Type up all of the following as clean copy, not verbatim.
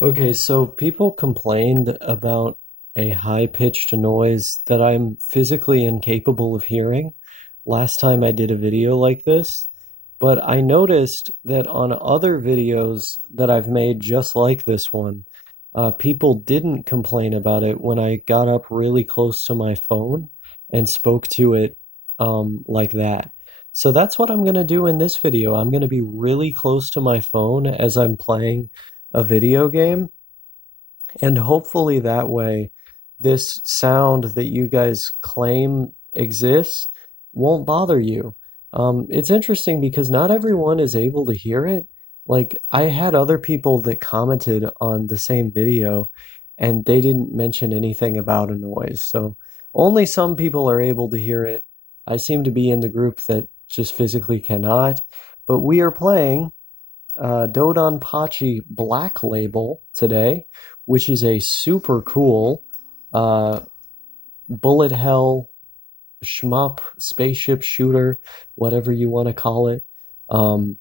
Okay, so people complained about a high-pitched noise that I'm physically incapable of hearing last time I did a video like this, but I noticed that on other videos that I've made just like this one, people didn't complain about it when I got up really close to my phone and spoke to it like that. So that's what I'm going to do in this video. I'm going to be really close to my phone as I'm playing a video game. And hopefully that way, this sound that you guys claim exists won't bother you. It's interesting because not everyone is able to hear it. Like, I had other people that commented on the same video and they didn't mention anything about a noise. So only some people are able to hear it. I seem to be in the group that just physically cannot. But we are playing DoDonPachi Black Label today, which is a super cool uh, bullet hell shmup spaceship shooter, whatever you want to call it. Um,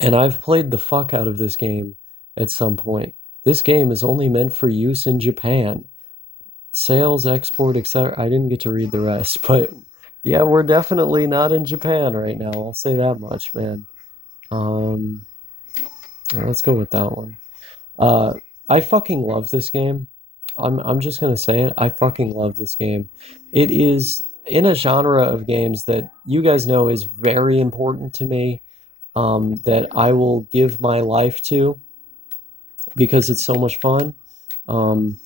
and I've played the fuck out of this game at some point. This game is only meant for use in Japan. Sales, export, etc. I didn't get to read the rest, but yeah, we're definitely not in Japan right now. I'll say that much, man. Um, let's go with that one. Uh, I fucking love this game. I'm just gonna say it. I fucking love this game. It is in a genre of games that you guys know is very important to me, that I will give my life to because it's so much fun. Um,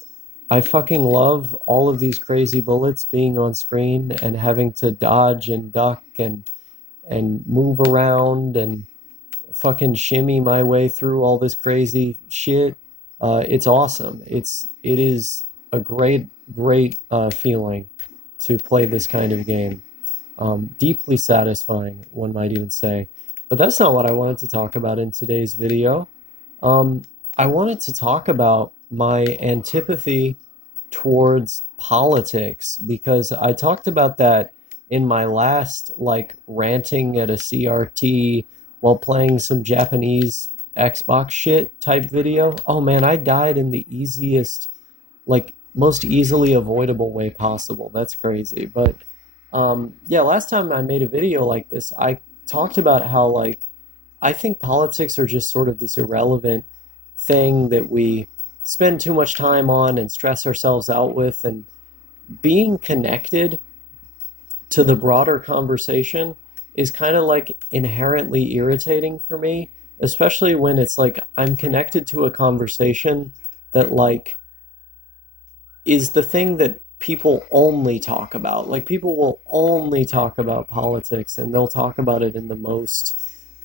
I fucking love all of these crazy bullets being on screen and having to dodge and duck and move around and fucking shimmy my way through all this crazy shit. It's awesome. It is a great feeling to play this kind of game. Deeply satisfying, one might even say. But that's not what I wanted to talk about in today's video. Um, I wanted to talk about my antipathy towards politics because I talked about that in my last like ranting at a CRT while playing some Japanese Xbox shit type video. Oh man, I died in the easiest, like most easily avoidable way possible. That's crazy. But yeah, last time I made a video like this, I talked about how like I think politics are just sort of this irrelevant thing that we spend too much time on and stress ourselves out with, and being connected to the broader conversation is kind of like inherently irritating for me, especially when it's like I'm connected to a conversation that like is the thing that people only talk about. Like people will only talk about politics and they'll talk about it in the most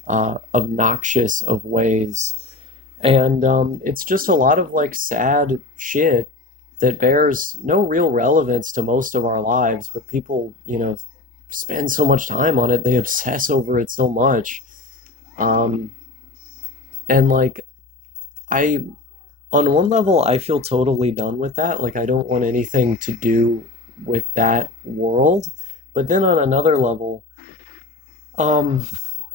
obnoxious of ways. And it's just a lot of like sad shit that bears no real relevance to most of our lives, but people, spend so much time on it. They obsess over it so much. Um, and like, I on one level, I feel totally done with that. Like, I don't want anything to do with that world. But then on another level, um,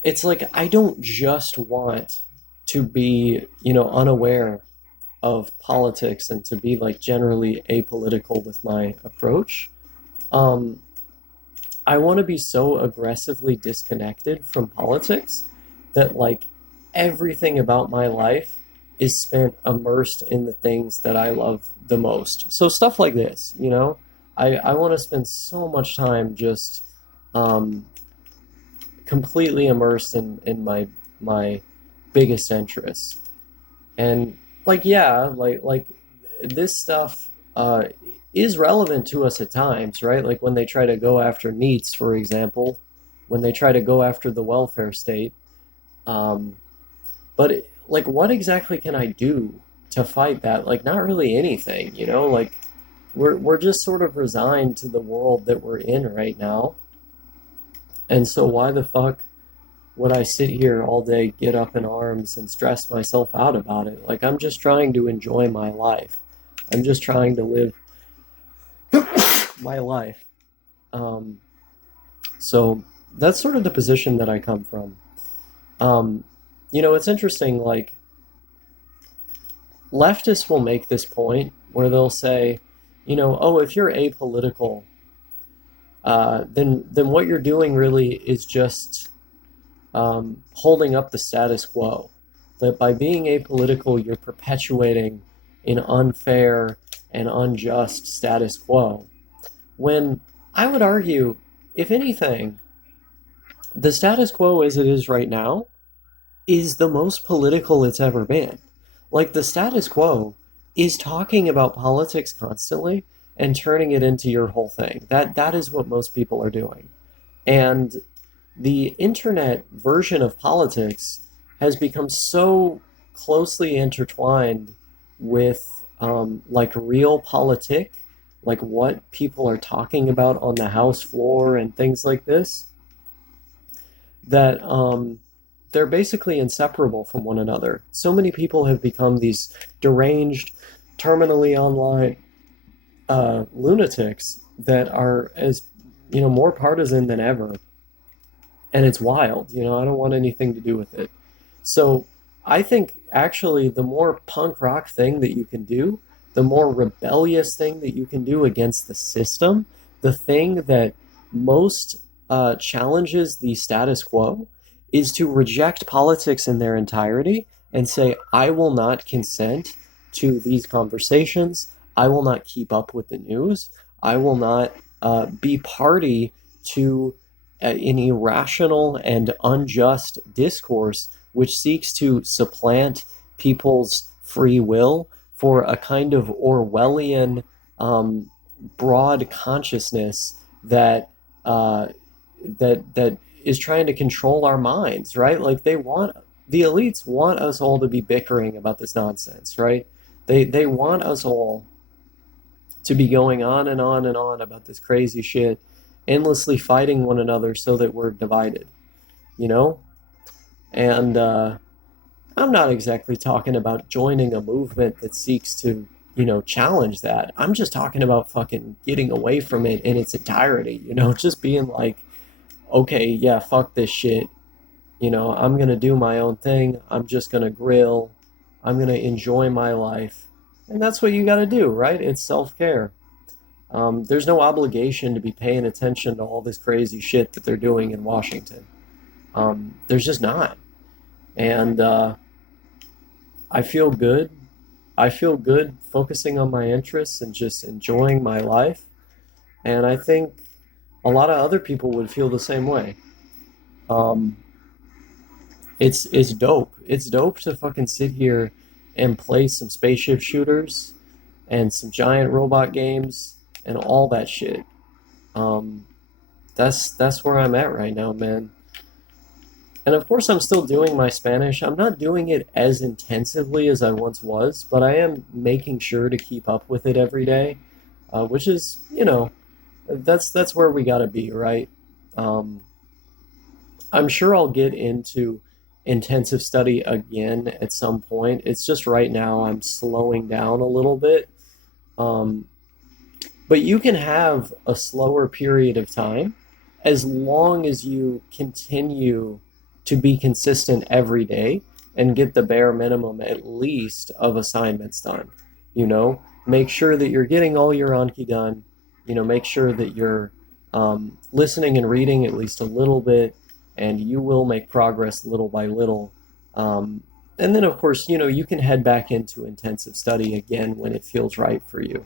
it's like I don't just want to be, unaware of politics and to be like generally apolitical with my approach. Um, I want to be so aggressively disconnected from politics that like everything about my life is spent immersed in the things that I love the most. So stuff like this, I want to spend so much time just um, completely immersed in my biggest interests. And like yeah, like this stuff is relevant to us at times, right? Like when they try to go after NEETs, for example, when they try to go after the welfare state. Um, but like, what exactly can I do to fight that? Like, not really anything, Like, we're just sort of resigned to the world that we're in right now. And so why the fuck would I sit here all day, get up in arms, and stress myself out about it? Like, I'm just trying to enjoy my life. I'm just trying to live my life. Um, so that's sort of the position that I come from. Um, it's interesting, like, leftists will make this point where they'll say, oh, if you're apolitical, then what you're doing really is just holding up the status quo. That by being apolitical, you're perpetuating an unfair and unjust status quo. When I would argue, if anything, the status quo as it is right now is the most political it's ever been. Like the status quo is talking about politics constantly and turning it into your whole thing. That is what most people are doing. And the internet version of politics has become so closely intertwined with like real politic, like what people are talking about on the House floor and things like this, that they're basically inseparable from one another. So many people have become these deranged, terminally online lunatics that are as more partisan than ever, and it's wild. I don't want anything to do with it. So I think actually the more punk rock thing that you can do, the more rebellious thing that you can do against the system, the thing that most challenges the status quo is to reject politics in their entirety and say, I will not consent to these conversations. I will not keep up with the news. I will not be party to an irrational and unjust discourse which seeks to supplant people's free will for a kind of Orwellian broad consciousness that that is trying to control our minds, right? Like the elites want us all to be bickering about this nonsense, right? They want us all to be going on and on and on about this crazy shit, endlessly fighting one another so that we're divided, you know? And I'm not exactly talking about joining a movement that seeks to, challenge that. I'm just talking about fucking getting away from it in its entirety, just being like, okay, yeah, fuck this shit. I'm going to do my own thing. I'm just going to grill. I'm going to enjoy my life. And that's what you got to do, right? It's self care. There's no obligation to be paying attention to all this crazy shit that they're doing in Washington. There's just not. And I feel good. I feel good focusing on my interests and just enjoying my life. And I think a lot of other people would feel the same way. Um, it's dope. It's dope to fucking sit here and play some spaceship shooters and some giant robot games and all that shit. Um, that's where I'm at right now, man. And of course, I'm still doing my Spanish. I'm not doing it as intensively as I once was, but I am making sure to keep up with it every day, which is, that's where we gotta be, right? Um, I'm sure I'll get into intensive study again at some point. It's just right now I'm slowing down a little bit. Um, but you can have a slower period of time as long as you continue to be consistent every day and get the bare minimum at least of assignments done. Make sure that you're getting all your Anki done. Make sure that you're listening and reading at least a little bit, and you will make progress little by little. And then, of course, you can head back into intensive study again when it feels right for you.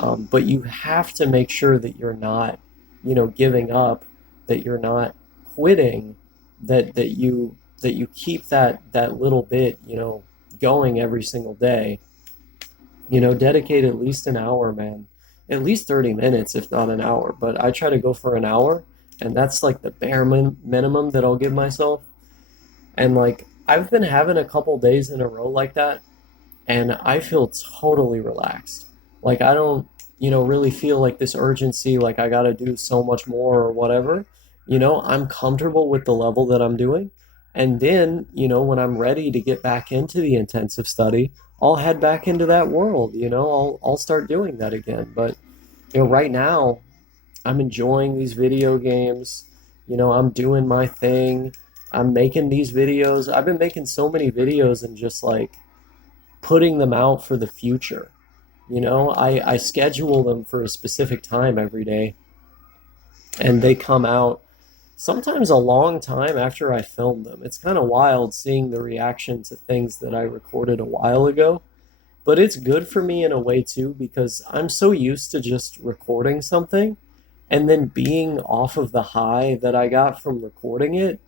But you have to make sure that you're not, giving up, that you're not quitting, that you keep that little bit, going every single day. Dedicate at least an hour, man. At least 30 minutes, if not an hour. But I try to go for an hour, and that's like the bare minimum that I'll give myself. And like I've been having a couple days in a row like that, and I feel totally relaxed. Like I don't, really feel like this urgency, like I got to do so much more or whatever. I'm comfortable with the level that I'm doing. And then, when I'm ready to get back into the intensive study, I'll head back into that world, I'll start doing that again. But, right now I'm enjoying these video games. I'm doing my thing. I'm making these videos. I've been making so many videos and just like putting them out for the future. You know, I schedule them for a specific time every day, and they come out sometimes a long time after I filmed them. It's kind of wild seeing the reaction to things that I recorded a while ago. But it's good for me in a way too, because I'm so used to just recording something and then being off of the high that I got from recording it,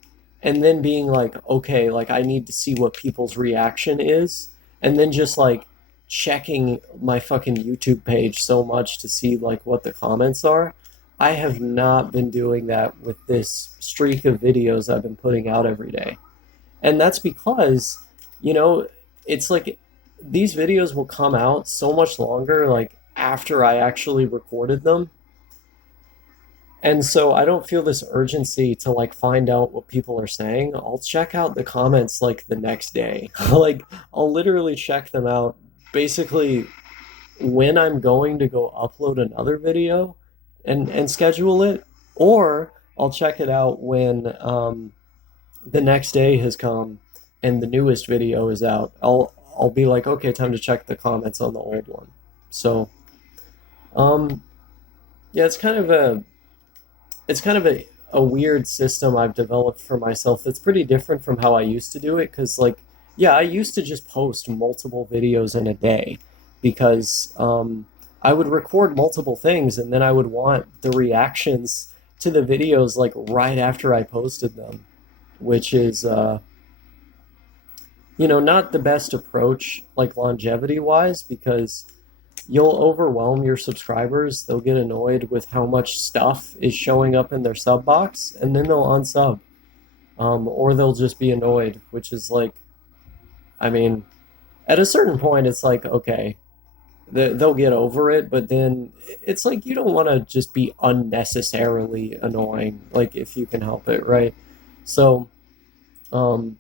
and then being like, okay, like I need to see what people's reaction is, and then just like checking my fucking YouTube page so much to see like what the comments are. I have not been doing that with this streak of videos I've been putting out every day. And that's because, you know, it's like these videos will come out so much longer like after I actually recorded them, and so I don't feel this urgency to like find out what people are saying. I'll check out the comments like the next day. Like I'll literally check them out basically when I'm going to go upload another video and schedule it, or I'll check it out when the next day has come and the newest video is out. I'll be like, okay, time to check the comments on the old one. So um yeah, it's kind of a weird system I've developed for myself that's pretty different from how I used to do it. Because, like, yeah, I used to just post multiple videos in a day because I would record multiple things and then I would want the reactions to the videos like right after I posted them, which is, not the best approach, like longevity wise, because you'll overwhelm your subscribers. They'll get annoyed with how much stuff is showing up in their sub box, and then they'll unsub. Or they'll just be annoyed, which is like, I mean, at a certain point, it's like, okay, they'll get over it, but then it's like you don't want to just be unnecessarily annoying, like if you can help it, right? So, um,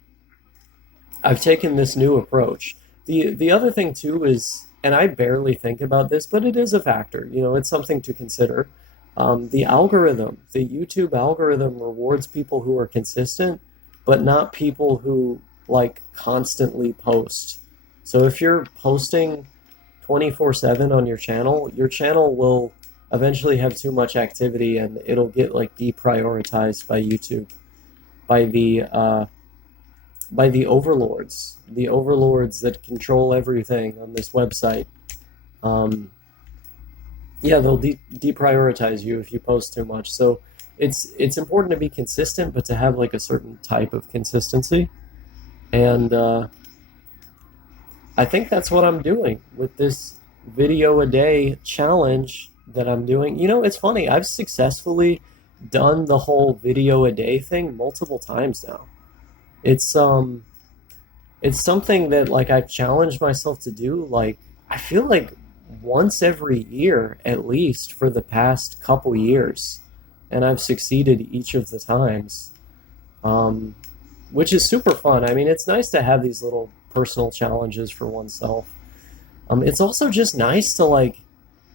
I've taken this new approach. The other thing too is, and I barely think about this, but it is a factor. You know, it's something to consider. The YouTube algorithm rewards people who are consistent, but not people who like constantly post. So if you're posting 24/7 on your channel will eventually have too much activity and it'll get like deprioritized by YouTube, by the overlords, that control everything on this website. Um, yeah, they'll deprioritize you if you post too much. So it's important to be consistent, but to have like a certain type of consistency. And I think that's what I'm doing with this video a day challenge that I'm doing. You know, it's funny. I've successfully done the whole video a day thing multiple times now. It's it's something that like I've challenged myself to do, like I feel like once every year at least for the past couple years, and I've succeeded each of the times, um, which is super fun. I mean, it's nice to have these little personal challenges for oneself. It's also just nice to like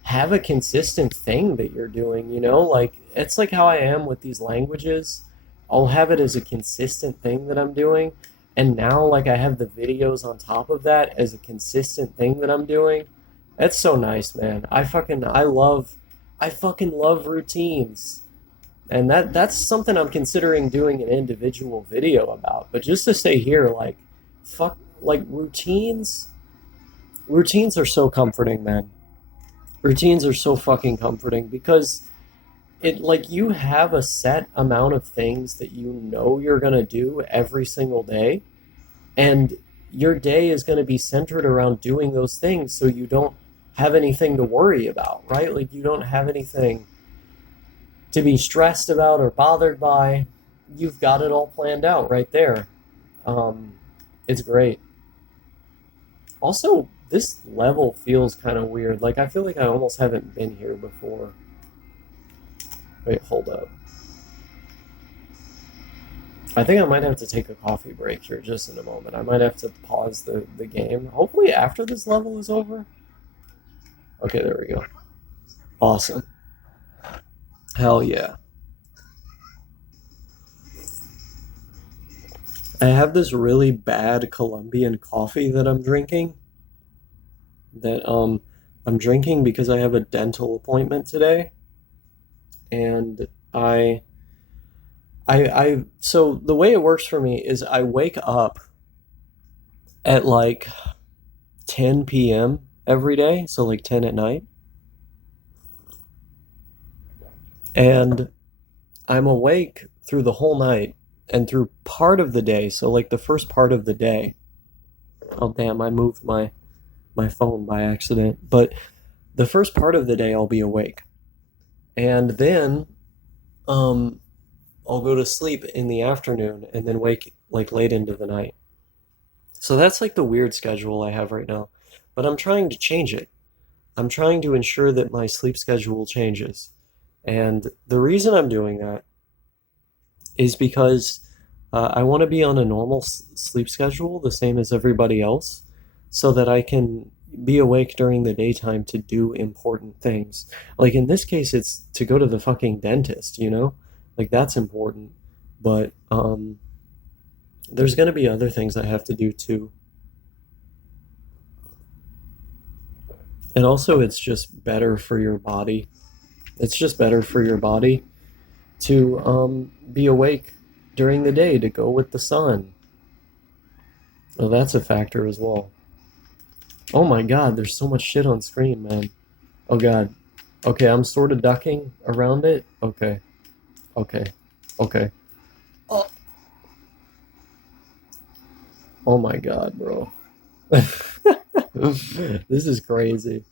have a consistent thing that you're doing, you know? Like it's like how I am with these languages. I'll have it as a consistent thing that I'm doing. And now like I have the videos on top of that as a consistent thing that I'm doing. That's so nice, man. I fucking love routines. And that's something I'm considering doing an individual video about. But just to say here, like fuck like routines are so comforting, man. Routines are so fucking comforting because it like you have a set amount of things that you know you're going to do every single day, and your day is going to be centered around doing those things, so you don't have anything to worry about, right? Like you don't have anything to be stressed about or bothered by. You've got it all planned out right there. um, it's great. Also, this level feels kind of weird. Like I feel like I almost haven't been here before. Wait, hold up. I think I might have to take a coffee break here just in a moment. I might have to pause the game. Hopefully after this level is over. Okay, there we go. Awesome. Hell yeah. I have this really bad Colombian coffee that I'm drinking. that I'm drinking because I have a dental appointment today, and so the way it works for me is I wake up at like 10 p.m. every day, so like 10 at night, and I'm awake through the whole night and through part of the day. So like the first part of the day. Oh damn, I moved my phone by accident. But the first part of the day I'll be awake. And then um I'll go to sleep in the afternoon and then wake like late into the night. So that's like the weird schedule I have right now. But I'm trying to change it. I'm trying to ensure that my sleep schedule changes. And the reason I'm doing that is because I want to be on a normal sleep schedule, the same as everybody else, so that I can be awake during the daytime to do important things. Like in this case, it's to go to the fucking dentist, you know? Like that's important. But there's going to be other things I have to do too. And also, it's just better for your body. It's just better for your body to be awake during the day to go with the sun. Oh, that's a factor as well. Oh my God, there's so much shit on screen, man. Oh God. Okay, I'm sort of ducking around it. Okay, okay, okay. Oh, oh my God, bro. This is crazy.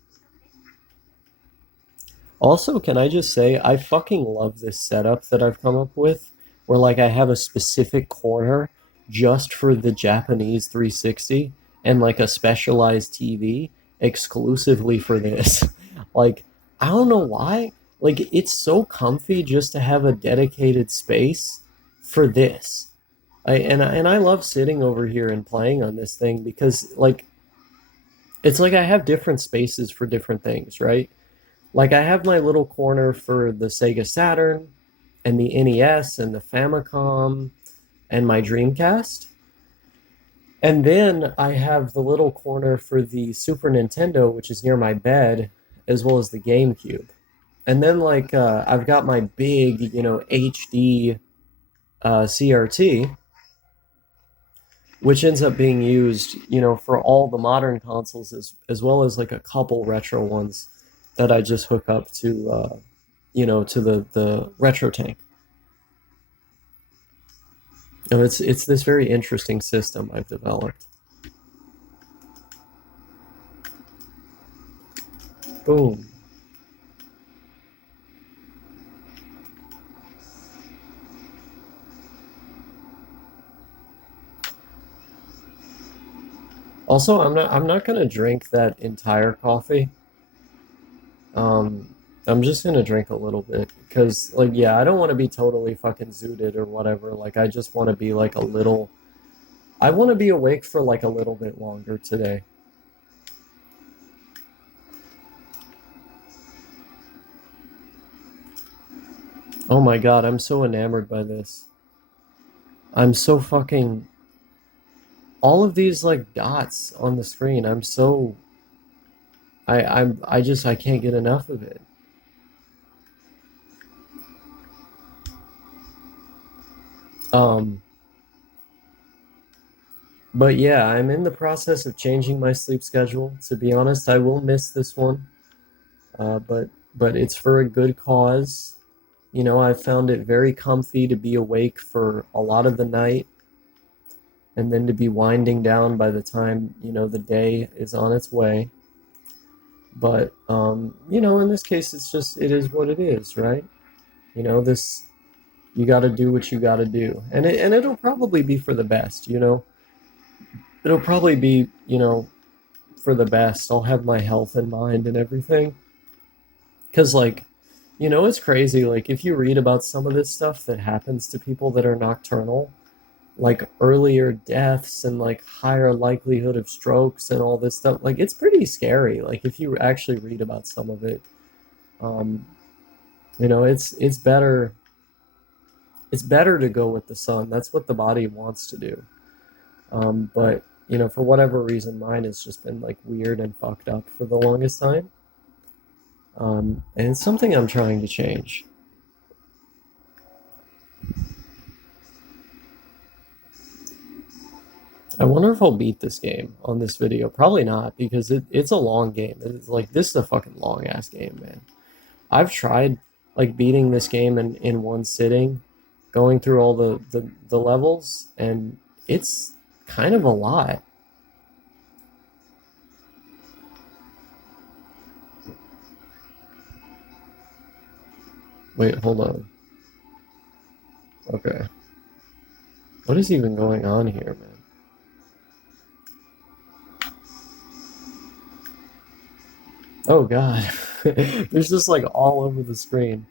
Also, can I just say, I fucking love this setup that I've come up with, where like I have a specific corner just for the Japanese 360 and like a specialized TV exclusively for this. Like, I don't know why. Like, it's so comfy just to have a dedicated space for this. And I love sitting over here and playing on this thing because like it's like I have different spaces for different things, right? Like I have my little corner for the Sega Saturn and the NES and the Famicom and my Dreamcast. And then I have the little corner for the Super Nintendo, which is near my bed, as well as the GameCube. And then like I've got my big, HD CRT, which ends up being used, for all the modern consoles as well as like a couple retro ones that I just hook up to to the retro tank. It's this very interesting system I've developed. Boom. Also, I'm not gonna drink that entire coffee. I'm just gonna drink a little bit because like yeah, I don't want to be totally fucking zooted or whatever. Like I just want to be like a little. I want to be awake for like a little bit longer today. Oh my God, I'm so enamored by this. I'm so fucking all of these like dots on the screen. I can't get enough of it. Um, but yeah, I'm in the process of changing my sleep schedule. To be honest, I will miss this one. But it's for a good cause. I found it very comfy to be awake for a lot of the night and then to be winding down by the time, the day is on its way. But in this case it is what it is, right? This you got to do what you got to do. And it'll probably be for the best, It'll probably be, for the best. I'll have my health in mind and everything. Cuz like, it's crazy like if you read about some of this stuff that happens to people that are nocturnal, like earlier deaths and like higher likelihood of strokes and all this stuff, like it's pretty scary. Like if you actually read about some of it, um, it's better to go with the sun. That's what the body wants to do. But you know, for whatever reason, mine has just been like weird and fucked up for the longest time. And it's something I'm trying to change. I wonder if I'll beat this game on this video. Probably not, because it's a long game. It's like, this is a fucking long ass game, man. I've tried like beating this game in one sitting, going through all the levels, and it's kind of a lot. Wait, hold on. Okay. What is even going on here, man? Oh God. There's just like all over the screen.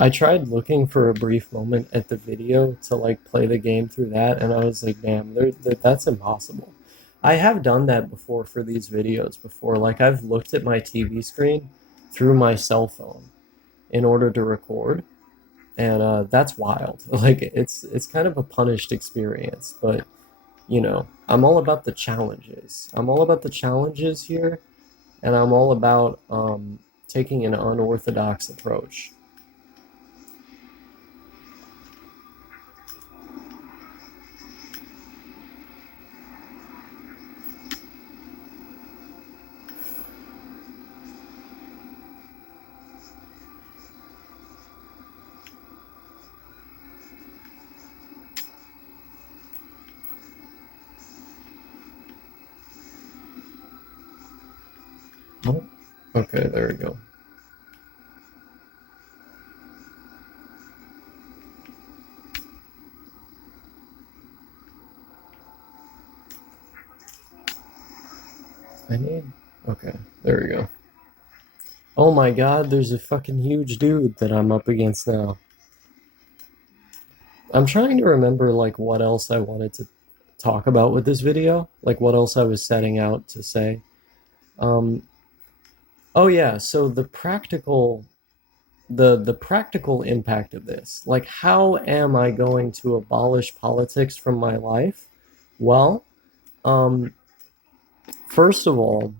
I tried looking for a brief moment at the video to like play the game through that, and I was like, damn, that's impossible. I have done that before for these videos before. Like, I've looked at my TV screen through my cell phone in order to record, and that's wild. Like, it's kind of a punished experience, but you know, I'm all about the challenges. I'm all about the challenges here, and I'm all about taking an unorthodox approach. Oh, okay, there we go. I need. Okay, there we go. Oh my god, there's a fucking huge dude that I'm up against now. I'm trying to remember like what else I wanted to talk about with this video, like what else I was setting out to say. Um, oh yeah, so the practical impact of this, like how am I going to abolish politics from my life? Well, um, first of all,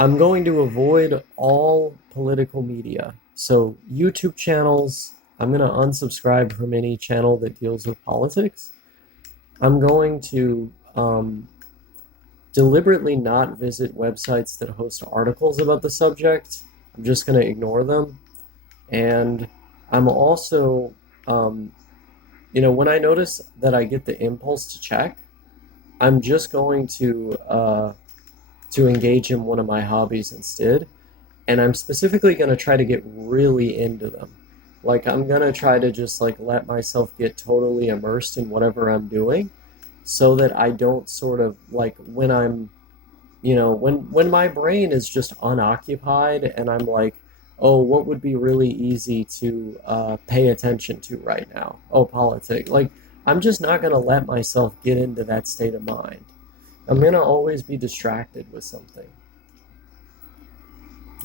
I'm going to avoid all political media. So, YouTube channels, I'm going to unsubscribe from any channel that deals with politics. I'm going to deliberately not visit websites that host articles about the subject. I'm just going to ignore them. And I'm also, um, you know, when I notice that I get the impulse to check, I'm just going to engage in one of my hobbies instead. And I'm specifically going to try to get really into them. Like, I'm going to try to just like let myself get totally immersed in whatever I'm doing so that I don't sort of like when I'm, you know, when my brain is just unoccupied and I'm like, oh, what would be really easy to pay attention to right now? Oh, politics. Like, I'm just not going to let myself get into that state of mind. I'm going to always be distracted with something.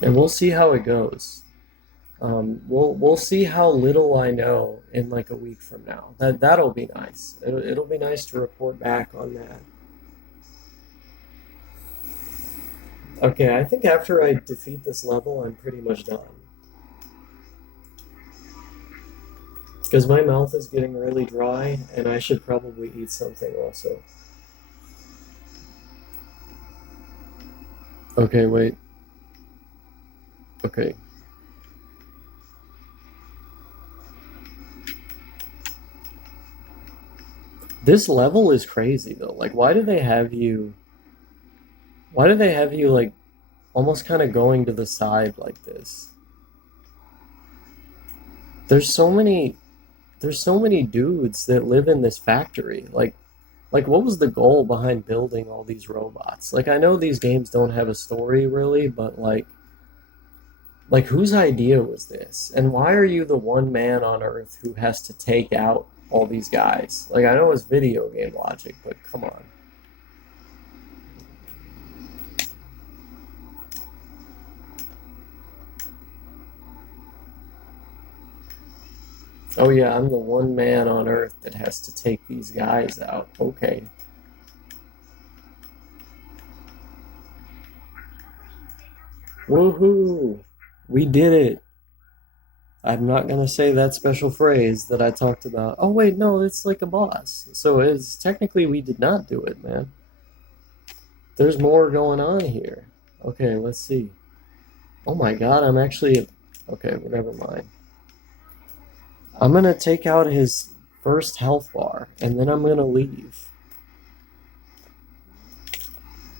And we'll see how it goes. We'll see how little I know in like a week from now. That'll be nice. It'll be nice to report back on that. Okay, I think after I defeat this level, I'm pretty much done. Because my mouth is getting really dry, and I should probably eat something also. Okay, wait. Okay. This level is crazy though. Like, why do they have you like almost kind of going to the side like this? There's so many there's so many dudes that live in this factory. Like what was the goal behind building all these robots? Like I know these games don't have a story really, but like whose idea was this? And why are you the one man on Earth who has to take out all these guys? Like I know it's video game logic, but come on. Oh yeah, I'm the one man on Earth that has to take these guys out. Okay. Woohoo! We did it! I'm not gonna say that special phrase that I talked about. Oh wait, no, it's like a boss. So it's technically we did not do it, man. There's more going on here. Okay, let's see. Oh my god, I'm actually okay, well, never mind. I'm gonna take out his first health bar and then I'm gonna leave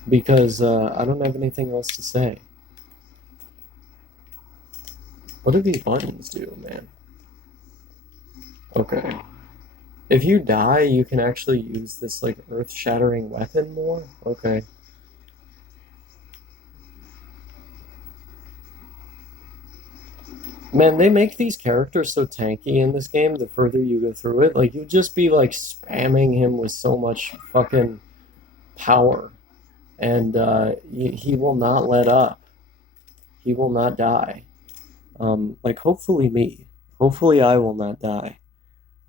because I don't have anything else to say. What do these buttons do, man? Okay. If you die, you can actually use this like earth-shattering weapon more? Okay. Man, they make these characters so tanky in this game the further you go through it. Like, you just be like spamming him with so much fucking power, and he will not let up. He will not die. Like, hopefully me. Hopefully I will not die.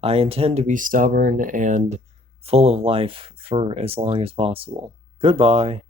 I intend to be stubborn and full of life for as long as possible. Goodbye.